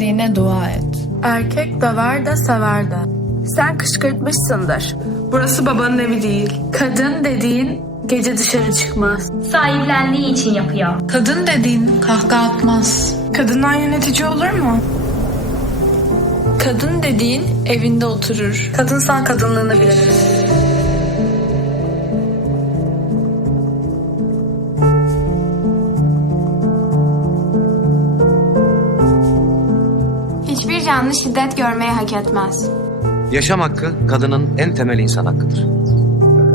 verdiğine dua et. Erkek döver de sever de. Sen kışkırtmışsındır. Burası babanın evi değil. Kadın dediğin gece dışarı çıkmaz. Sahiplendiği için yapıyor. Kadın dediğin kahkaha atmaz. Kadından yönetici olur mu? Kadın dediğin evinde oturur. Kadınsan kadınlığını bilir. Hiçbir canlı şiddet görmeyi hak etmez. Yaşam hakkı kadının en temel insan hakkıdır.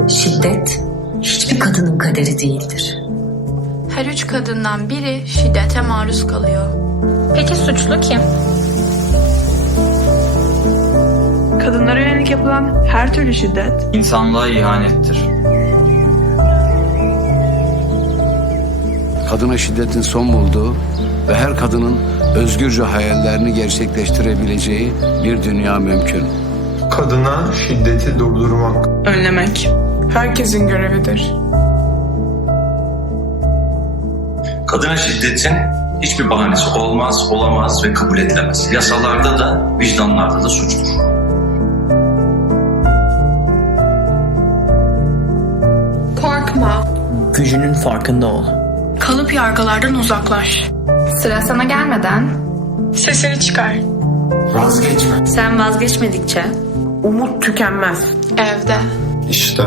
Şiddet hiçbir kadının kaderi değildir. Her üç kadından biri şiddete maruz kalıyor. Peki suçlu kim? Kadınlara yönelik yapılan her türlü şiddet. insanlığa ihanettir. Kadına şiddetin son bulduğu ve her kadının özgürce hayallerini gerçekleştirebileceği bir dünya mümkün. Kadına şiddeti durdurmak. Önlemek. Herkesin görevidir. Kadına şiddetin hiçbir bahanesi olmaz, olamaz ve kabul edilemez. Yasalarda da, vicdanlarda da suçtur. Korkma. Gücünün farkında ol. Kalıp yargılardan uzaklaş. Sıra sana gelmeden Sesini çıkar. Vazgeçme. Sen vazgeçmedikçe Umut tükenmez. Evde. İşte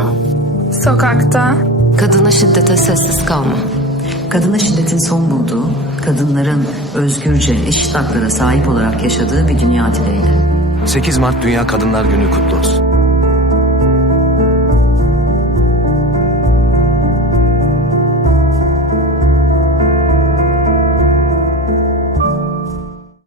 Sokakta. kadına şiddete sessiz kalma. Kadına şiddetin son bulduğu, kadınların özgürce eşit haklara sahip olarak yaşadığı bir dünya dileğiyle. 8 Mart Dünya Kadınlar Günü kutlu olsun.